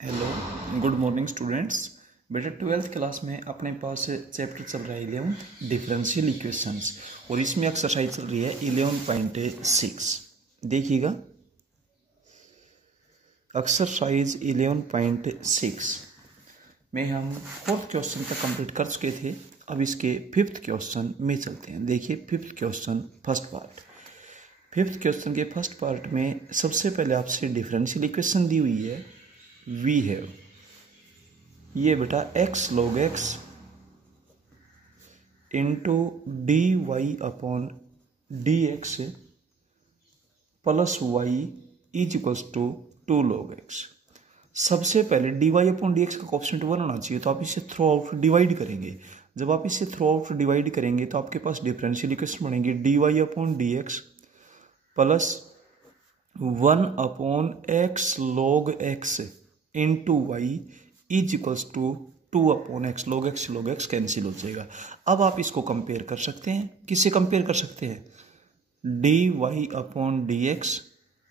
Hello, good morning students. बेटा 12th class में अपने पास चैप्टर चल रहा है 11 डिफरेंशियल इक्वेशंस और इसमें एक्सरसाइज चल रही है 11.6। देखिएगा एक्सरसाइज 11.6 में हम फोर्थ क्वेश्चन तक कंप्लीट कर चुके थे। अब इसके फिफ्थ क्वेश्चन में चलते हैं। देखिए fifth question first part. Fifth question के फर्स्ट पार्ट में सबसे पहले आपसे डिफरेंशियल इक्वेशन दी हुई है। वी हैव ये बेटा x log x into d y upon d x plus y is equals to 2 log x। सबसे पहले d y upon d x का कोएफिशिएंट 1 होना चाहिए, तो आप इसे थ्रू आउट डिवाइड करेंगे। जब आप इसे थ्रू आउट डिवाइड करेंगे तो आपके पास डिफरेंशियल इक्वेशन बनेंगे d y upon d x plus 1 upon x log x into y is equals to 2 upon x log x cancel हो जाएगा। अब आप इसको कंपेयर कर सकते हैं। किससे कंपेयर कर सकते हैं? D y upon d x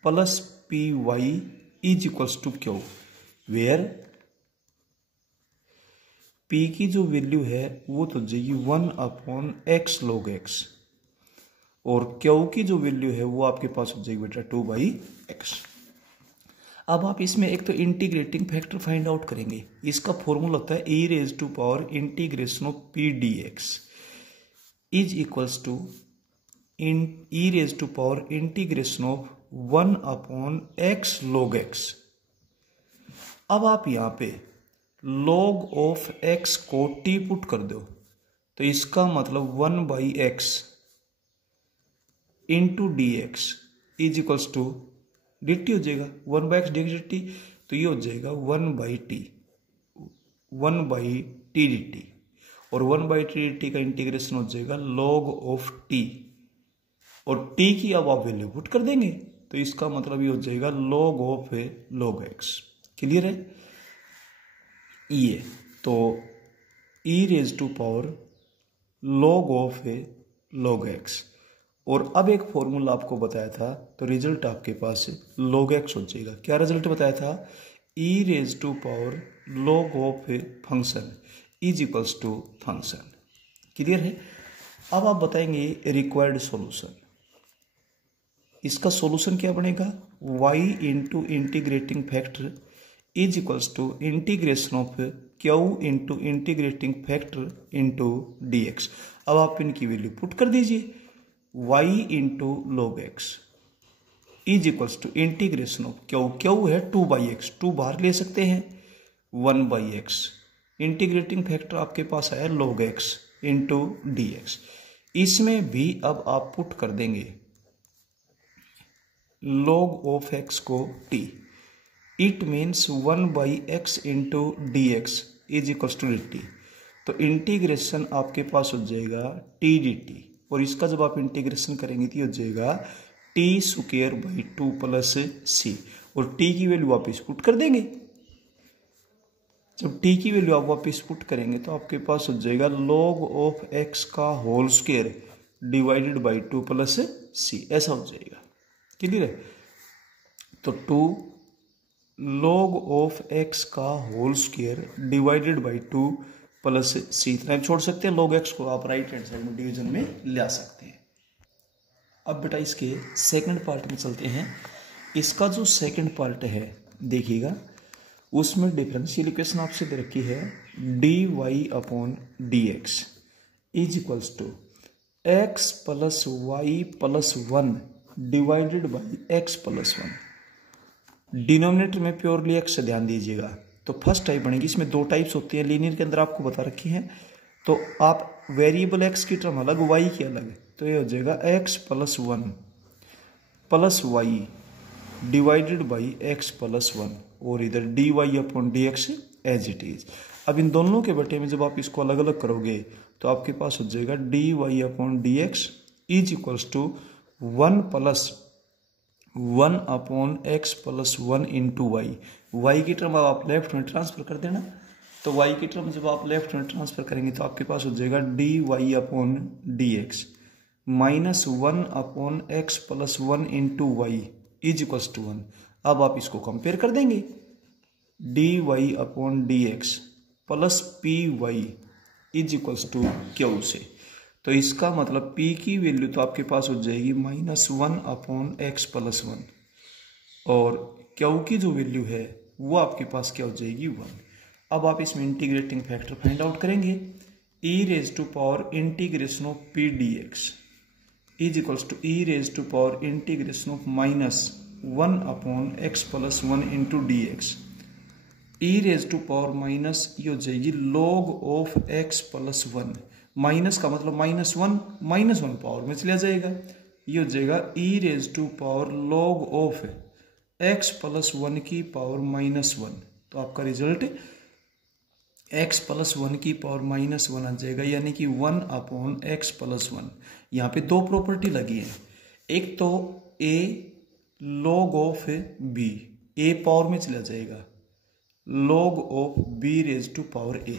plus p y is equals to q, where p की जो वैल्यू है वो तो जाएगी 1 अपॉन एक्स log x और क्यू की जो वैल्यू है वो आपके पास हो जाएगी बेटा 2/x। अब आप इसमें एक तो इंटीग्रेटिंग फैक्टर फाइंड आउट करेंगे। इसका फॉर्मूला होता है e raise to power integration of p d x is equals to e raise to power integration of 1 upon x log x। अब आप यहां पे log ऑफ x को t पुट कर दो तो इसका मतलब 1/x into d x is equals to dt हो जाएगा 1/x dt, तो ये हो जाएगा 1/t dt और 1/t dt का इंटीग्रेशन हो जाएगा log ऑफ t और t की अब आप वैल्यू पुट कर देंगे तो इसका मतलब ये हो जाएगा log of log x। Clear है ये? तो e raise to power log of log x और अब एक फॉर्मूला आपको बताया था तो रिजल्ट आपके पास log x हो जाएगा। क्या रिजल्ट बताया था? e raise to power log of function is equals to function. Clear है? अब आप बताएंगे रिक्वायर्ड सॉल्यूशन। इसका सॉल्यूशन क्या बनेगा? y into integrating factor is equals to integration of q into integrating factor into d x. अब आप इनकी वैल्यू पुट कर दीजिए y into log x is equals to integration of q है 2/x, 2 बाहर ले सकते हैं 1/x। इंटीग्रेटिंग फैक्टर आपके पास आया log x into d x. इसमें भी अब आप पुट कर देंगे log ऑफ x को t, it means 1/x into d x is equals to dt। तो इंटीग्रेशन आपके पास हो जाएगा t dt और इसका जब आप इंटीग्रेशन करेंगे तो हो जाएगा t² प्लस c और t की वैल्यू वापस पुट कर देंगे। जब t की वैल्यू आप वापस पुट करेंगे तो आपके पास हो जाएगा log ऑफ x का whole square divided by 2 plus c, ऐसा हो जाएगा। क्लियर है? तो 2 log ऑफ x का whole square divided by 2 plus c, इतना छोड़ सकते हैं। log x को आप राइट हैंड साइड में डिवीजन में ला सकते हैं। अब बेटा इसके सेकंड पार्ट में चलते हैं। इसका जो सेकंड पार्ट है देखिएगा, उसमें डिफरेंशियल इक्वेशन आपसे दे रखी है d y upon d x is equals to x plus y plus 1 divided by x plus 1। Denominator में प्योरली एक्स से ध्यान दीजिएगा। तो फर्स्ट टाइप बनेगी, इसमें 2 टाइप्स होती हैं, लीनियर के अंदर आपको बता रखी हैं। तो आप वेरिएबल एक्स की टर्म अलग, वाई की अलग, तो ये हो जाएगा x plus 1 plus y divided by x plus 1 और इधर d y upon d x as it is. अब इन दोनों के बटे में जब आप इसको अलग अलग करोगे तो आपके पास हो जाएगा d y upon d x is equals to 1 plus 1 upon x plus 1 into y. Y की टर्म आप लेफ्ट में ट्रांसफर कर देना, तो वाई की टर्म जब आप लेफ्ट में ट्रांसफर करेंगे तो आपके पास हो जाएगा d y upon d x minus 1 upon x plus 1 into y is equals to 1। अब आप इसको कंपेयर कर देंगे d y upon d x plus p y is equals to q से। तो इसका मतलब P की वैल्यू तो आपके पास हो जाएगी -1 अपॉन एक्स प्लस 1 और Q की जो वैल्यू है वो आपके पास क्या हो जाएगी 1। अब आप इसमें इंटीग्रेटिंग फैक्टर फाइंड आउट करेंगे। e raise to power integration of p d x is equals to e raise to power integration of -1 upon x plus 1 into d x. E raise to power minus ये हो जाएगी log of x plus 1। Minus का मतलब -1 power में चला जाएगा, ये हो जाएगा e raise to power log of x plus 1 की पावर -1। तो आपका रिजल्ट एक्स प्लस 1 की पावर -1 आ जाएगा, यानी कि 1 अपॉन एक्स प्लस 1। यहाँ पे दो प्रॉपर्टी लगी है, एक तो a log of b, a power में चला जाएगा log of b raise to power a,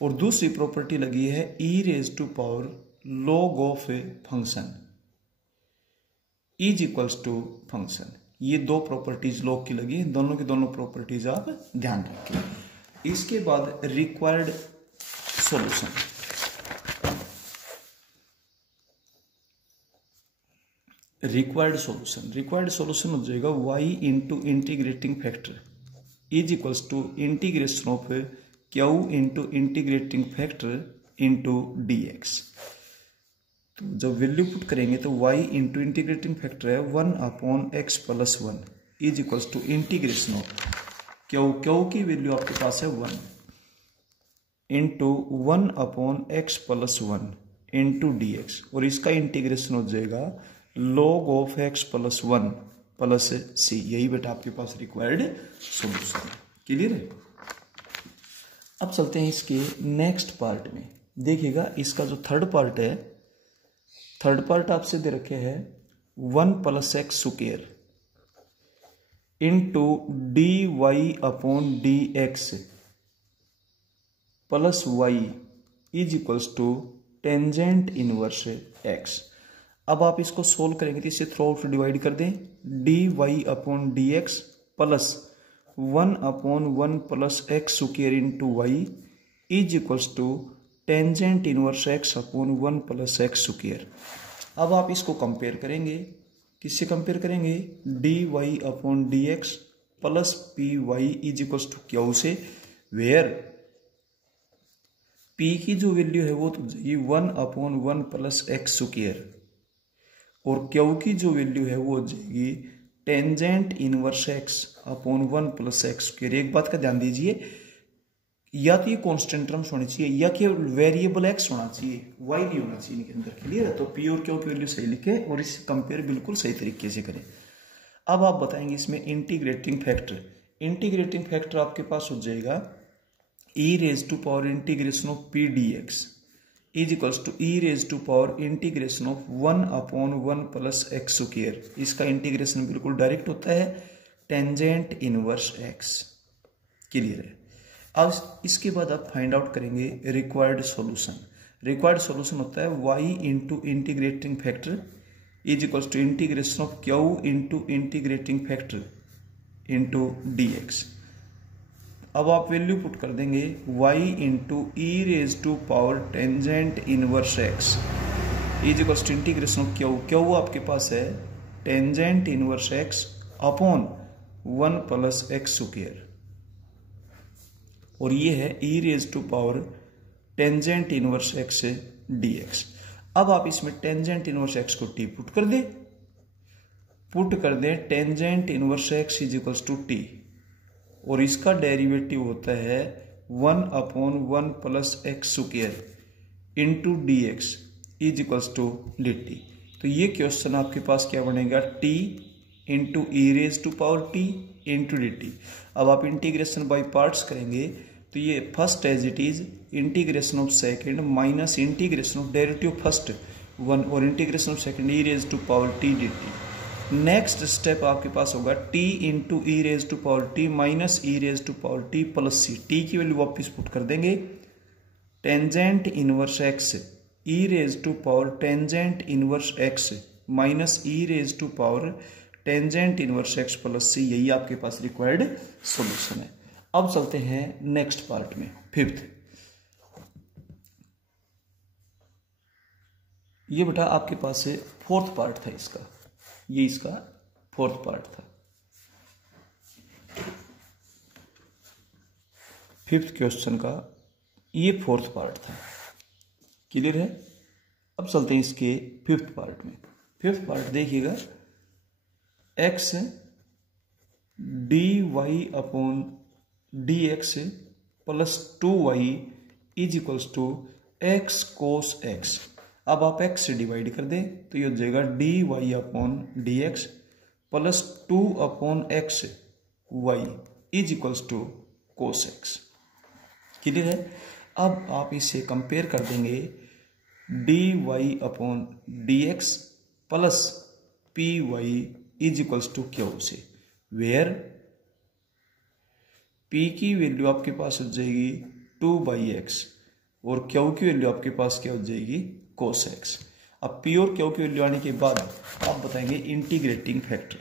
और दूसरी प्रॉपर्टी लगी है e raise to power log of function is equals to function. ये दो प्रॉपर्टीज log की लगी, दोनों की दोनों प्रॉपर्टीज आप ध्यान रखें। इसके बाद रिक्वायर्ड सॉल्यूशन, रिक्वायर्ड सॉल्यूशन हो जाएगा y into integrating factor is equals to integration of q into integrating factor into d x. तो जब वैल्यू पुट करेंगे तो y इंटू इंटीग्रेटिंग फैक्टर है 1 upon x plus 1 is equals to integration of q की value आपके पास है 1 into 1 upon x plus 1 into d x, और इसका इंटीग्रेशन हो जाएगा log of x plus 1 plus c. यही बेटा आपके पास रिक्वायर्ड सॉल्यूशन है। क्लियर है? अब चलते हैं इसके नेक्स्ट पार्ट में। देखिएगा इसका जो थर्ड पार्ट है, थर्ड पार्ट आपसे दे रखे हैं 1 plus x square into d y upon d x plus y is equals to tangent inverse x. अब आप इसको सोल्व करेंगे तो इसे थ्रू आउट डिवाइड कर दें, d y upon d x plus 1 upon 1 plus x square into y is equals to tangent inverse x upon 1 plus x square. अब आप इसको कंपेयर करेंगे, किससे कंपेयर करेंगे? D y upon d x plus p y is equals to q से, where p की जो value है वो तो ये 1 अपॉन 1 प्लस एक्स स्क्वायर, और क्यू की जो वैल्यू है वो हो जाएगी tangent inverse x upon 1 plus x square. एक बात का ध्यान दीजिए, या तो ये कॉन्स्टेंट टर्म्स होनी चाहिए या कि वेरिएबल एक्स होना चाहिए, वाई नहीं होना चाहिए इनके अंदर। क्लियर है? तो पी और क्यू की वैल्यू सही लिखे और इसे कंपेयर बिल्कुल सही तरीके से करें। अब आप बताएंगे इसमें इंटीग्रेटिंग फैक्टर। इंटीग्रेटिंग फैक्टर आपके पास हो जाएगा e raise to power integration of p d x is equals to e raise to power integration of 1 upon 1 plus x square. इसका इंटीग्रेशन बिल्कुल डायरेक्ट होता है, टेंजेंट इनवर्स एक्स। क्लियर है? अब इसके बाद आप फाइंड आउट करेंगे रिक्वायर्ड सॉल्यूशन। रिक्वायर्ड सॉल्यूशन होता है y into integrating factor is equals to integration of q into integrating factor into d x. अब आप वैल्यू पुट कर देंगे y into e raise to power tangent inverse x is equals to integration of q आपके पास है tangent inverse x upon 1 plus x square, और ये है e raise to power tangent inverse x d x. अब आप इसमें tangent inverse x को टी पुट कर दें tangent inverse x is equals to t, और इसका डेरिवेटिव होता है 1 upon 1 plus x square into d x is equals to d t. तो ये क्वेश्चन आपके पास क्या बनेगा? T into e raise to power t into d t. अब आप इंटीग्रेशन बाय पार्ट्स करेंगे तो ये first as it is integration of second minus integration of derivative first 1 और integration of second e raise to power t d t. Next step आपके पास होगा t into e raise to power t minus e raise to power t plus c. टी की value वापिस put कर देंगे tangent inverse x e raise to power tangent inverse x minus e raise to power tangent inverse x plus c. यही आपके पास required solution है। अब चलते हैं नेक्स्ट पार्ट में, फिफ्थ। ये बेटा आपके पास से फोर्थ पार्ट था इसका, ये इसका फोर्थ पार्ट था। फिफ्थ क्वेश्चन का ये फोर्थ पार्ट था। क्लियर है? अब चलते हैं इसके फिफ्थ पार्ट में। फिफ्थ पार्ट देखिएगा, x d y upon d x plus 2y is equals to x cos x. अब आप x से डिवाइड कर दें तो ये हो जाएगा d y upon d x plus 2 upon x y is equals to cos x. Clear है? अब आप इसे कंपेयर कर देंगे d y upon d x plus p y is equals to q से, वेयर पी की वैल्यू आपके पास हो जाएगी 2/x और क्यू की वैल्यू आपके पास क्या हो जाएगी, कोस एक्स। अब पी और क्यू की वैल्यू आने के बाद आप बताएंगे इंटीग्रेटिंग फैक्टर,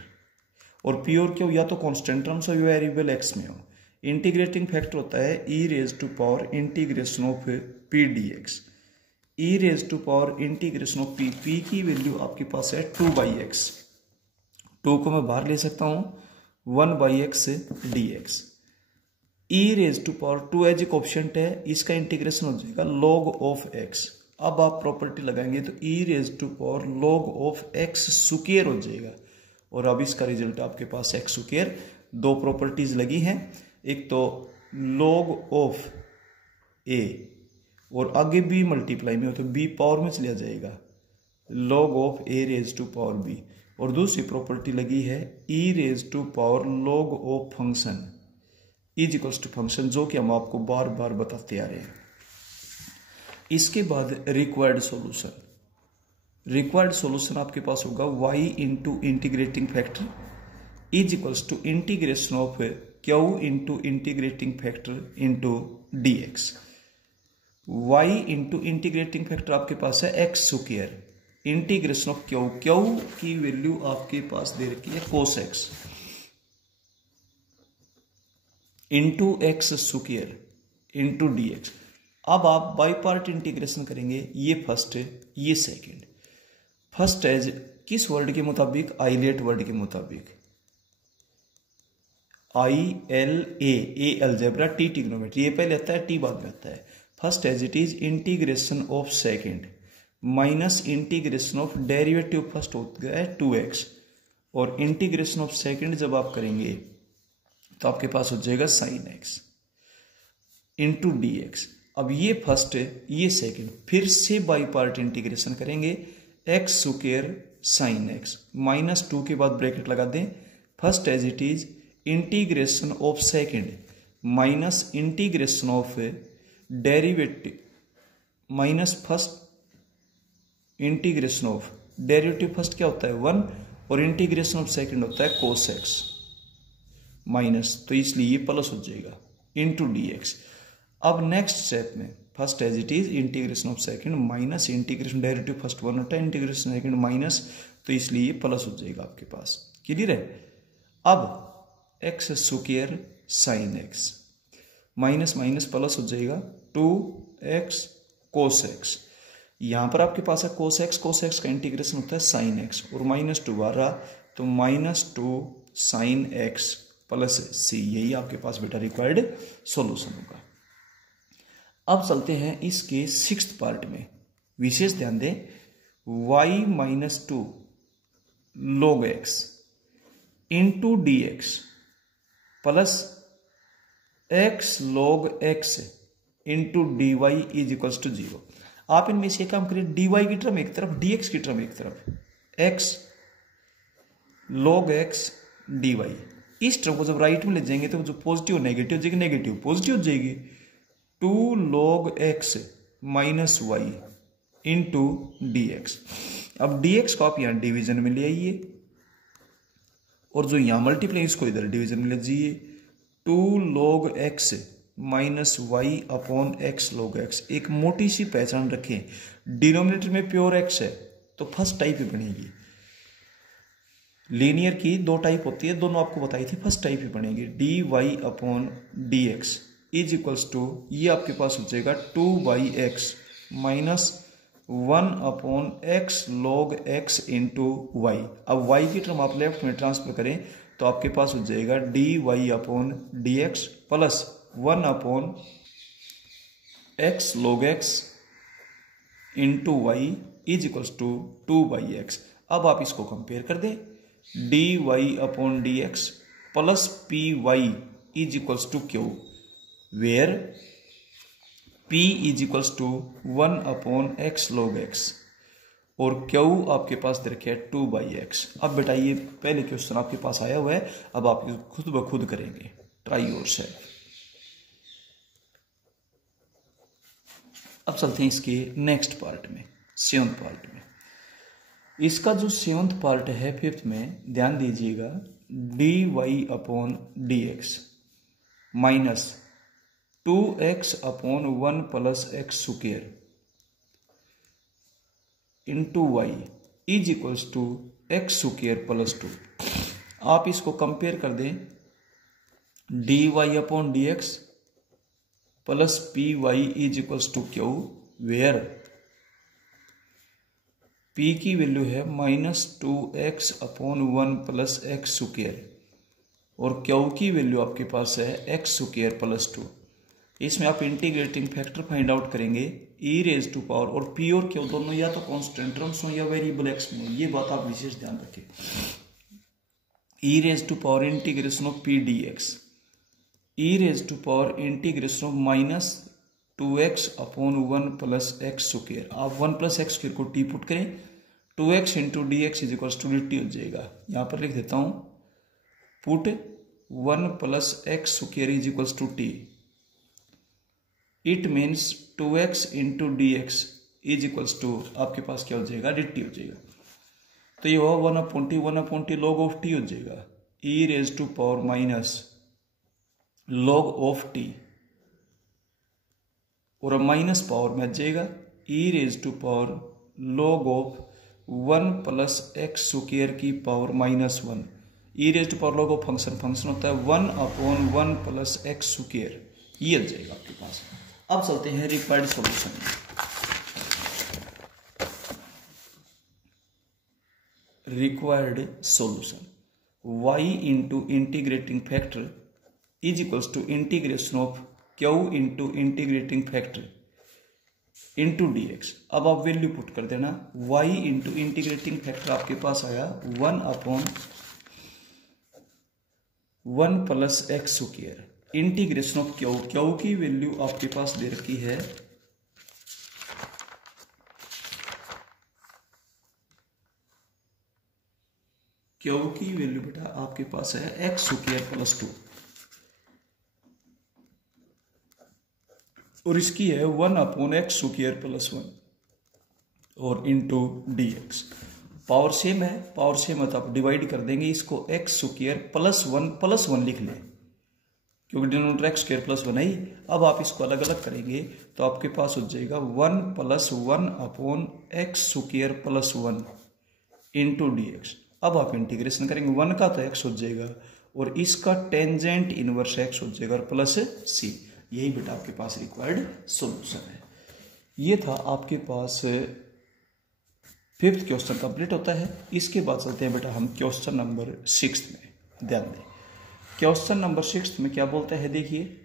और पी और क्यू या तो कांस्टेंट टर्म्स हो या वेरिएबल एक्स में हो। इंटीग्रेटिंग फैक्टर होता है e raise to power integration of p d x, e raise to power integration of p. P की वैल्यू आपके पास है 2/x, 2 को मैं बाहर ले सकता हूं 1/x d x. E raise to power 2 as a coefficient है, इसका इंटीग्रेशन हो जाएगा log ऑफ एक्स। अब आप प्रॉपर्टी लगाएंगे तो e raise to power log of x square हो जाएगा, और अब इसका रिजल्ट आपके पास एक्स स्क्वायर। दो प्रॉपर्टीज लगी हैं, एक तो log ऑफ ए और आगे बी मल्टीप्लाई में हो तो बी पावर में चला जाएगा log of a raise to power b, और दूसरी प्रॉपर्टी लगी है e raise to power log of function is equals to function, जो कि हम आपको बार बार बताते आ रहे हैं। इसके बाद रिक्वायर्ड सॉल्यूशन। रिक्वायर्ड सॉल्यूशन आपके पास होगा y into integrating factor is equals to integration of q into integrating factor into d x. Y into integrating factor आपके पास है x square, integration of q, q की वैल्यू आपके पास दे रखी है cos x into x square into d x. अब आप बाई पार्ट इंटीग्रेशन करेंगे, ये फर्स्ट ये सेकंड। फर्स्ट एज किस वर्ड के मुताबिक, आइलेट वर्ड के मुताबिक, I L A algebra, T trigonometry, ये पहले आता है टी बाद में आता है। First as it is integration of second minus integration of derivative first हो गया है 2x, और इंटीग्रेशन ऑफ सेकंड जब आप करेंगे तो आपके पास हो जाएगा sine x into d x. अब ये फर्स्ट ये सेकंड, फिर से बाई पार्ट इंटीग्रेशन करेंगे, x square sine x minus 2 के बाद ब्रैकेट लगा दें। First as it is integration of second minus integration of derivative minus first integration of derivative first क्या होता है 1, और इंटीग्रेशन ऑफ सेकंड होता है कोस एक्स माइनस, तो इसलिए ये प्लस हो जाएगा इंटू डी एक्स। अब नेक्स्ट स्टेप में first as it is integration of second minus integration derivative first 1 होता है, इंटीग्रेशन सेकंड माइनस, तो इसलिए ये प्लस हो जाएगा आपके पास। क्लियर है? अब x square sine x minus minus plus हो जाएगा 2x कोस एक्स। यहां पर आपके पास है कोस एक्स का इंटीग्रेशन होता है साइन एक्स, और -2 बाहर रहा तो -2 साइन एक्स प्लस सी, यही आपके पास बेटा रिक्वायर्ड सॉल्यूशन होगा। अब चलते हैं इसके सिक्स्थ पार्ट में, विशेष ध्यान दें, y - 2 log x into d x plus x log x into d y is equals to 0। आप इनमें से काम करिए, डी वाई की टर्म एक तरफ, डी एक्स की टर्म एक तरफ, x log x d y. इस टर्म को जब राइट में ले जाएंगे तो जो पॉजिटिव नेगेटिव हो जाएगी, नेगेटिव पॉजिटिव हो जाएगी। 2 log x minus y into d x. अब डी एक्स को आप यहां डिवीजन में ले आइए, और जो यहां मल्टीप्लाई इसको इधर डिवीजन में ले जाइए। 2 log x minus y upon x log x। एक मोटी सी पहचान रखें, डिनोमिनेटर में प्योर x है तो फर्स्ट टाइप ही बनेगी, लीनियर की दो टाइप होती है, दोनों आपको बताई थी, फर्स्ट टाइप ही बनेगी d y upon d x is equals to, ये आपके पास हो जाएगा 2/x minus 1/x log x into y. अब y की टर्म आप लेफ्ट में ट्रांसफर करें तो आपके पास हो जाएगा dy upon d x plus 1/x log x into y is equals to 2/x। अब आप इसको कंपेयर कर दें, dy upon d x plus p y is equals to q, where p is equals to 1/x log x और q आपके पास दे रखे है 2/x। अब बेटा ये पहले क्वेश्चन आपके पास आया हुआ है, अब आप खुद ब खुद करेंगे, ट्राई योरसेल्फ। अब चलते हैं इसके नेक्स्ट पार्ट में, सेवंथ पार्ट में। इसका जो सेवंथ पार्ट है फिफ्थ में, ध्यान दीजिएगा, dy upon d x minus 2x upon 1 plus x square into y is equals to x square plus 2। आप इसको कंपेयर कर दें, dy upon d x plus p y is equals to q, where p की value है -2x upon 1 plus x square और q की value आपके पास है एक्स स्क्वायर प्लस 2। इसमें आप इंटीग्रेटिंग फैक्टर फाइंड आउट करेंगे, ई रेज टू पावर, और पी और क्यू दोनों या तो कांस्टेंट टर्म्स हो या वेरिएबल एक्स में हो, ये बात आप विशेष ध्यान रखें। E raise to power integration of p d x, e raise to power integration of -2x upon 1 plus x square. आप 1 प्लस एक्स स्क्वायर को टी पुट करें, 2x into d x is equals to d t हो जाएगा। यहां पर लिख देता हूं, put 1 plus x square is equals to t, it means 2x into d x is equals to आपके पास क्या हो जाएगा, डी टी हो जाएगा। तो ये हुआ 1/t लॉग ऑफ टी हो जाएगा, e raise to power minus log of t और माइनस पावर में आ जाएगा, e raise to power log of 1 plus x square की power -1। E raise to power log of function होता है 1/1 plus x square, ये आ जाएगा आपके पास। अब चलते हैं रिक्वायर्ड सॉल्यूशन में। Required solution, y into integrating factor is equals to integration of q into integrating factor into d x. अब आप वैल्यू पुट कर देना, y इंटू इंटीग्रेटिंग फैक्टर आपके पास आया 1/1 plus x square integration of q की value आपके पास दे रखी है क्यू की वैल्यू बेटा आपके पास है एक्स स्क्वायर प्लस 2 और इसकी है 1/x स्क्वायर प्लस 1 और into d x. Power same है, पावर सेम है तो आप डिवाइड कर देंगे इसको, एक्स स्क्वायर प्लस 1 लिख लें क्योंकि डिनोमिनेटर एक्स स्क्वायर प्लस 1 है। अब आप इसको अलग अलग करेंगे तो आपके पास हो जाएगा 1 plus 1 upon x square plus 1 into d x. अब आप इंटीग्रेशन करेंगे, 1 का तो एक्स हो जाएगा और इसका टेंजेंट इनवर्स एक्स हो जाएगा और प्लस सी। यही बेटा आपके पास रिक्वायर्ड सॉल्यूशन है। ये था आपके पास फिफ्थ क्वेश्चन कंप्लीट होता है। इसके बाद चलते हैं बेटा हम क्वेश्चन नंबर 6 में। ध्यान दें, क्वेश्चन नंबर 6 में क्या बोलता है, देखिए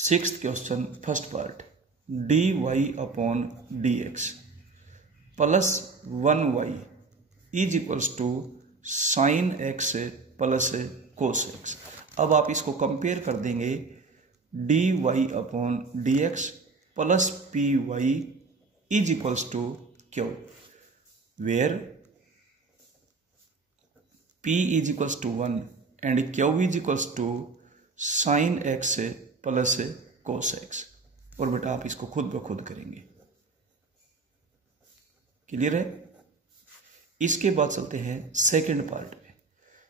6th question first part, dy upon d x plus 1y is equals to sine x plus cos x. अब आप इसको कंपेयर कर देंगे, dy upon d x plus p y is equals to q, where p is equals to 1 and q is equals to sine x plus cos x. और बेटा आप इसको खुद ब खुद करेंगे। क्लियर है? इसके बाद चलते हैं सेकंड पार्ट में।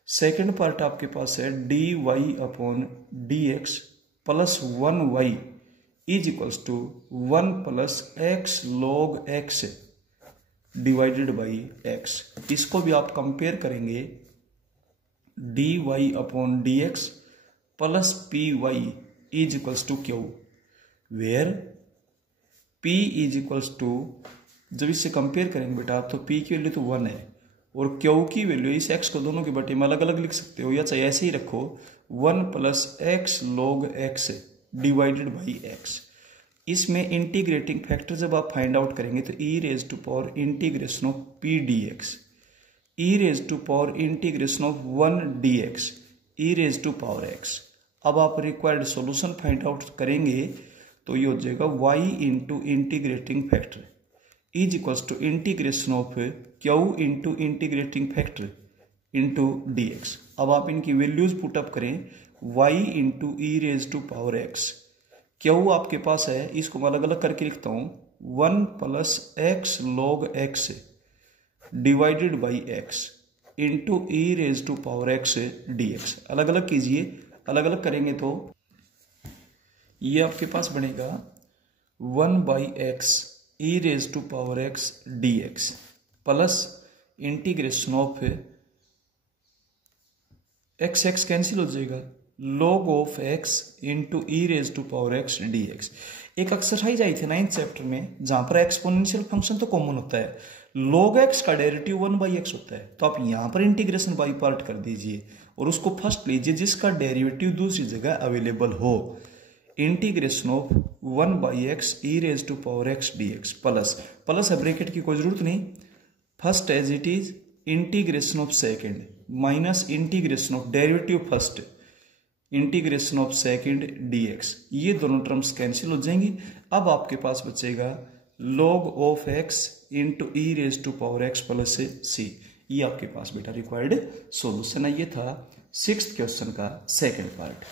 सेकंड पार्ट आपके पास है dy upon d x plus 1y is equals to 1 plus x log x divided by x. इसको भी आप कंपेयर करेंगे dy upon dx plus p y is equals to q, where p is equals to, जब इससे compare करेंगे बेटा आप तो p की वैल्यू तो 1 है और q की वैल्यू, इस x को दोनों के बटे में अलग अलग लिख सकते हो या चाहे ऐसे ही रखो 1 plus x log x divided by x. इसमें इंटीग्रेटिंग फैक्टर जब आप फाइंड आउट करेंगे तो e raise to power integration of p dx, e raise to power integration of 1 dx, e raise to power x। अब आप required solution find out करेंगे तो ये हो जाएगा y into integrating factor is equals to integration of q into integrating factor into dx। अब आप इनकी वैल्यूज पुटअप करें, y into e raise to power x, q आपके पास है, इसको मैं अलग अलग करके लिखता हूं 1 plus x log x divided by x into e raise to power x dx। अलग अलग कीजिए, अलग अलग करेंगे तो ये आपके पास बनेगा 1 by x e raise to power x dx plus integration of x x cancel हो जाएगा, log of x into e raise to power x dx। एक एक्सरसाइज आई थी 9th चैप्टर में जहां पर एक्सपोनेंशियल फंक्शन तो कॉमन होता है, log x का डेरिवेटिव 1 बाई एक्स होता है, तो आप यहां पर इंटीग्रेशन बाई पार्ट कर दीजिए और उसको फर्स्ट लीजिए जिसका डेरिवेटिव दूसरी जगह अवेलेबल हो। Integration of 1 by x e raise to power x dx plus है, ब्रैकेट की कोई जरूरत नहीं, first as it is integration of second minus integration of derivative first integration of second dx। ये दोनों टर्म्स कैंसिल हो जाएंगी। अब आपके पास बचेगा log of x into e raise to power x plus c. ये आपके पास बेटा रिक्वायर्ड सॉल्यूशन है। ये था 6th क्वेश्चन का सेकंड पार्ट।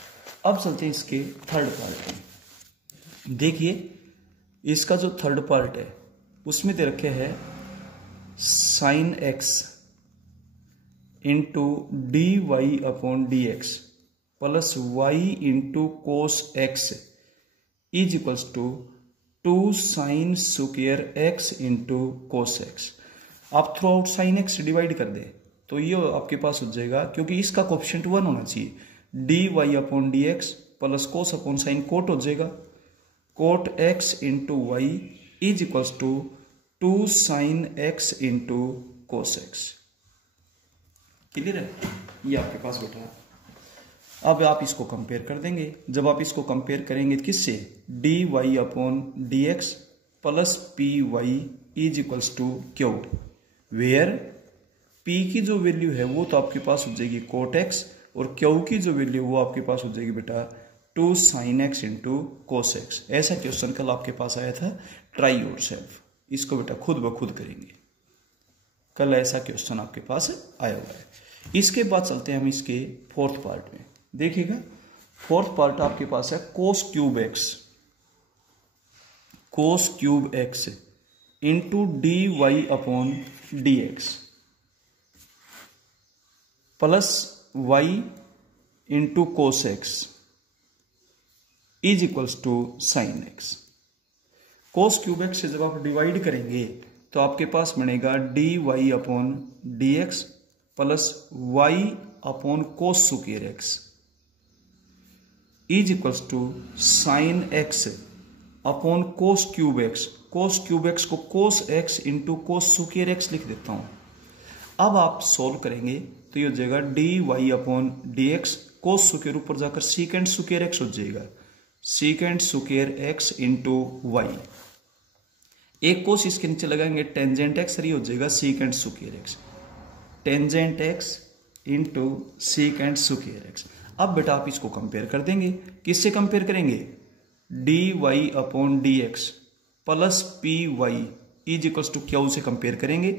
अब चलते हैं इसके थर्ड पार्ट में। देखिए इसका जो थर्ड पार्ट है उसमें दे रखे है sine x into d y upon d x plus y into cos x is equals to 2 sine square x into cos x. आप throughout sine x divide कर दे तो ये आपके पास हो जाएगा, क्योंकि इसका कोएफिशिएंट 1 होना चाहिए, d y upon d x plus cos upon sine cot हो जाएगा, cot x into y is equals to 2 sine x into cos x. Clear है? ये आपके पास बैठा है। अब आप इसको कंपेयर कर देंगे। जब आप इसको कंपेयर करेंगे किससे, d y upon d x plus p y is equals to q, where p की जो वैल्यू है वो तो आपके पास हो जाएगी कोट एक्स और क्यू की जो वैल्यू वो आपके पास हो जाएगी बेटा 2 sine x into cos x. ऐसा क्वेश्चन कल आपके पास आया था, ट्राई योरसेल्फ। इसको बेटा खुद ब खुद करेंगे, कल ऐसा क्वेश्चन आपके पास आया हुआ है। इसके बाद चलते हैं हम इसके फोर्थ पार्ट में। देखिएगा फोर्थ पार्ट आपके पास है cos cube x into d y upon d x plus y into cos x is equals to sine x. Cos cube x से जब आप डिवाइड करेंगे तो आपके पास बनेगा d y upon d x plus y upon cos square x is equals to sine x upon cos cube x. Cos cube x को cos x into cos square x लिख देता हूं। अब आप सोल्व करेंगे तो ये हो जाएगा d y upon d x, cos square ऊपर जाकर सीकेंड स्क्वायर एक्स हो जाएगा, secant square x into y. एक कोस इसके नीचे लगाएंगे टेंजेंट एक्स, और ये हो जाएगा secant square x, tangent x into सीकेंड square x. अब बेटा आप इसको कंपेयर कर देंगे, किससे कंपेयर करेंगे, d y upon d x plus p y is equals to q से कंपेयर करेंगे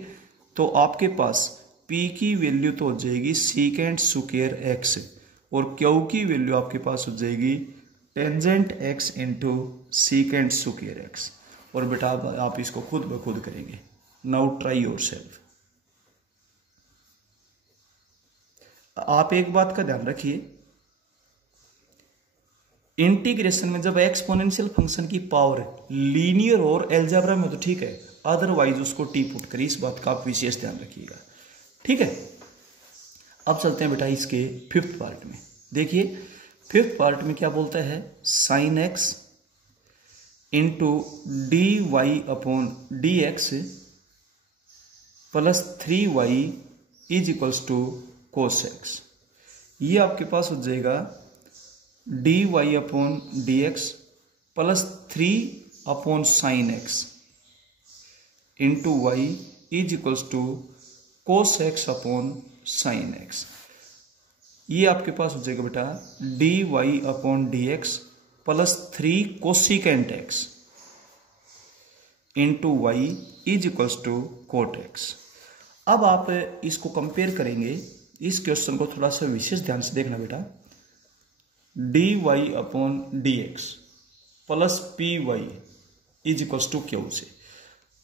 तो आपके पास पी की वैल्यू तो हो जाएगी सीकेंड स्क्वायर एक्स और क्यू की वैल्यू आपके पास हो जाएगी tangent x into सीकेंड square x. और बेटा आप इसको खुद ब खुद करेंगे। Now try yourself. आप एक बात का ध्यान रखिए, इंटीग्रेशन में जब एक्सपोनेंशियल फंक्शन की पावर लीनियर और एल्जेब्रा में तो ठीक है, अदरवाइज उसको टी पुट करिए। इस बात का आप विशेष ध्यान रखिएगा, ठीक है। अब चलते हैं बेटा इसके फिफ्थ पार्ट में। देखिए फिफ्थ पार्ट में क्या बोलता है, sine x into d y upon d x plus 3y is equals to cos x. ये आपके पास हो जाएगा d y upon d x plus 3 upon sine x into y is equals to cos x upon sine x. ये आपके पास हो जाएगा बेटा d y upon d x plus 3 cosecant x into y is equals to cot x. अब आप इसको compare करेंगे, इस क्वेश्चन को थोड़ा सा विशेष ध्यान से देखना बेटा। D y upon d x plus p y is equals to q से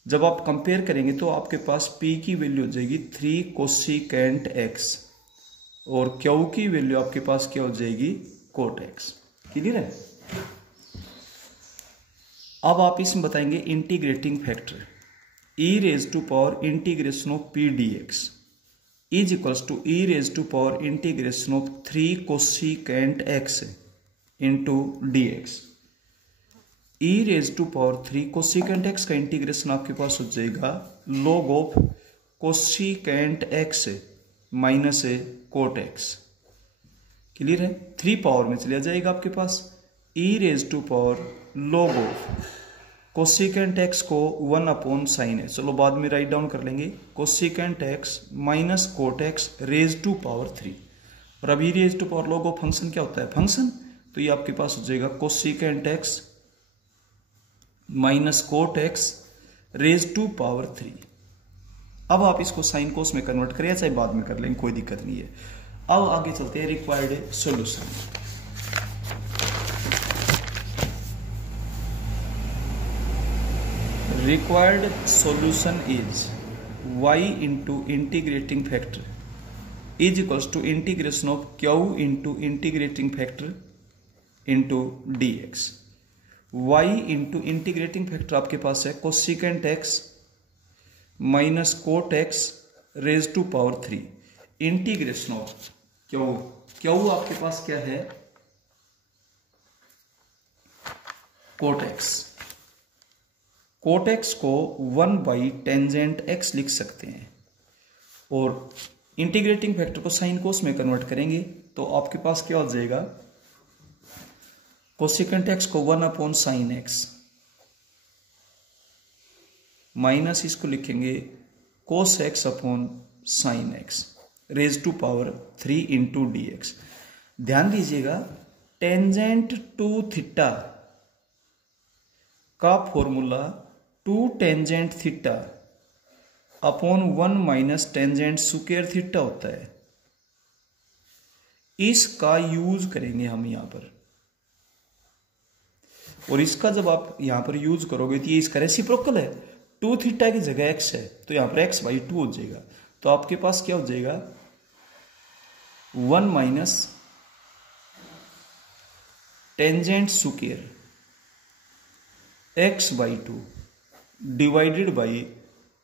जब आप कंपेयर करेंगे तो आपके पास p की वैल्यू हो जाएगी 3 कोसिकेंट x और q की वैल्यू आपके पास क्या हो जाएगी कोट x। क्लियर है। अब आप इसमें बताएंगे integrating factor e raise to power integration of p dx is equals to e raise to power integration of 3 cosecant x into dx। e raise to power 3 cosecant x का integration आपके पास हो जाएगा log of cosecant x minus cot x। Clear है। 3 power में चला जाएगा आपके पास e raise to power log of cosecant x को 1 अपॉन साइन x, चलो बाद में राइट डाउन कर लेंगे, cosecant x minus cot x raise to power 3। और अब e raise to power log of function क्या होता है फंक्शन, तो ये आपके पास हो जाएगा cosecant x minus cot x raise to power 3। अब आप इसको साइन कोस में कन्वर्ट करें, चाहे बाद में कर लेंगे, कोई दिक्कत नहीं है। अब आगे चलते हैं required solution. Required solution is y into integrating factor is equals to integration of q into integrating factor into dx। y into integrating factor आपके पास है cosecant x minus cot x raise to power 3 integration of q आपके पास क्या है coat x। Coat x को 1 by tangent x लिख सकते हैं और इंटीग्रेटिंग फैक्टर को साइन कोस में कन्वर्ट करेंगे तो आपके पास क्या हो जाएगा कोसिकेंट x को 1 अपॉन साइन x माइनस इसको लिखेंगे cos x upon sine x raise to power 3 into dx। ध्यान दीजिएगा टेंजेंट टू थीटा का formula 2 tangent theta upon 1 minus tangent square theta होता है। इसका यूज करेंगे हम यहां पर, और इसका जब आप यहां पर यूज करोगे तो ये इसका रेसिप्रोकल है। 2 थीटा की जगह x है तो यहां पर x बाई 2 हो जाएगा। तो आपके पास क्या हो जाएगा 1 minus tangent square x by 2 divided by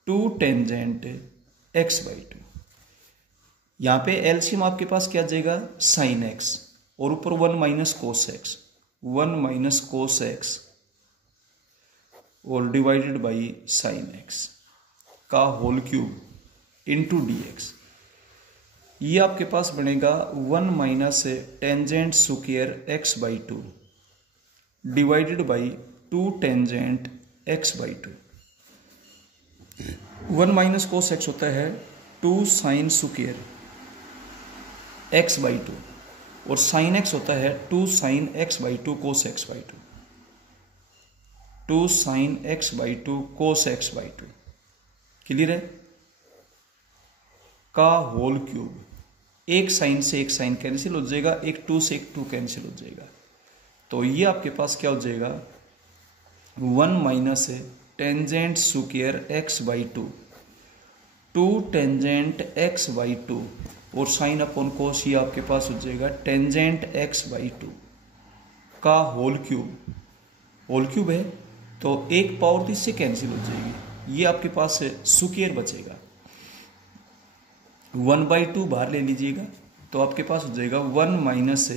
2 tangent x by 2। यहां पे एलसीएम आपके पास क्या आ जाएगा साइन x और ऊपर 1 minus cos x, 1 minus cos x और डिवाइडेड बाई साइन x का होल क्यूब इंटू dx। ये आपके पास बनेगा 1 minus tangent square x by 2 divided by 2 tangent x by 2। 1 minus cos x होता है 2 साइन स्क्वायर x बाई 2 और sign x होता है 2 sine x by 2 cos x by 2, 2 sine x by 2 cos x by 2। Clear है। का whole cube, एक sign से एक साइन कैंसिल हो जाएगा, एक 2 से एक 2 कैंसिल हो जाएगा। तो ये आपके पास क्या हो जाएगा 1 minus tangent square x by 2, 2 tangent x by 2 और साइन अपॉन कोस, ये आपके पास हो जाएगा टेंजेंट x बाई 2 का होल क्यूब। होल क्यूब है तो एक पावर तो इससे कैंसिल हो जाएगी, ये आपके पास स्क्वायर बचेगा, 1/2 बाहर ले लीजिएगा तो आपके पास हो जाएगा 1 minus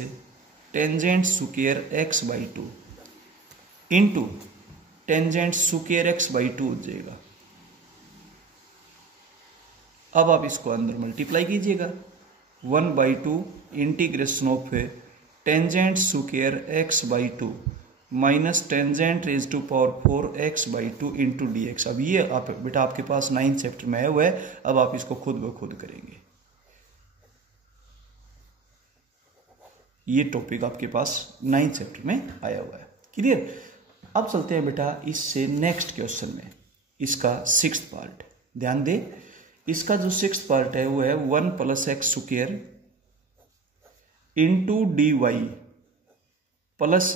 tangent square x/2 into tangent square x/2 हो जाएगा। अब आप इसको अंदर मल्टीप्लाई कीजिएगा, 1/2 integration of tangent square x/2 minus tangent raise to power 4 x/2 into dx। अब ये आप बेटा आपके पास 9th चैप्टर में आया हुआ है, अब आप इसको खुद ब खुद करेंगे। ये टॉपिक आपके पास 9th चैप्टर में आया हुआ है, क्लियर। अब चलते हैं बेटा इससे नेक्स्ट क्वेश्चन में, इसका 6th पार्ट। ध्यान दे, इसका जो 6th पार्ट है वो है 1 + x² into dy plus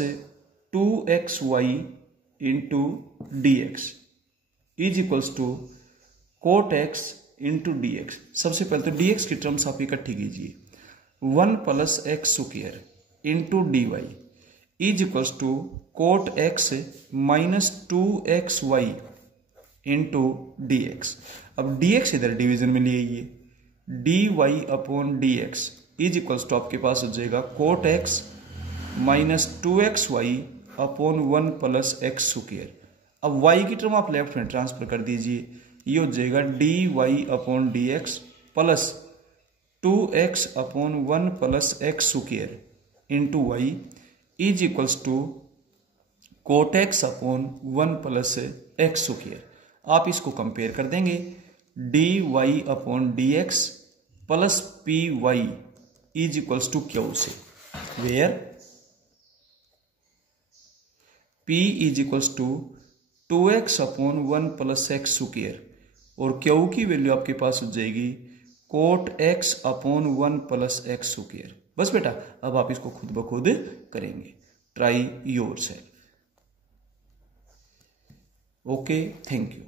2xy into dx is equals to cot x into dx। सबसे पहले तो dx की टर्म्स आप इकट्ठी कीजिए, 1 + x² into dy is equals to cot x minus 2xy into dx। अब dx इधर डिवीजन में ले आइए, dy/dx इज इक्वल्स टू आपके पास हो जाएगा coat x minus 2xy upon 1 + x²। अब y की टर्म आप लेफ्ट में ट्रांसफर कर दीजिए, ये हो जाएगा dy/dx plus 2x upon 1 + x² into y is equals to cot x upon 1 + x²। आप इसको कंपेयर कर देंगे, dy/dx plus py is equals to q से, where p is equals to 2x upon 1 + x² और क्यू की value आपके पास हो जाएगी कोट x अपॉन 1 + x²। बस बेटा अब आप इसको खुद ब खुद करेंगे, try your self. Okay, thank you.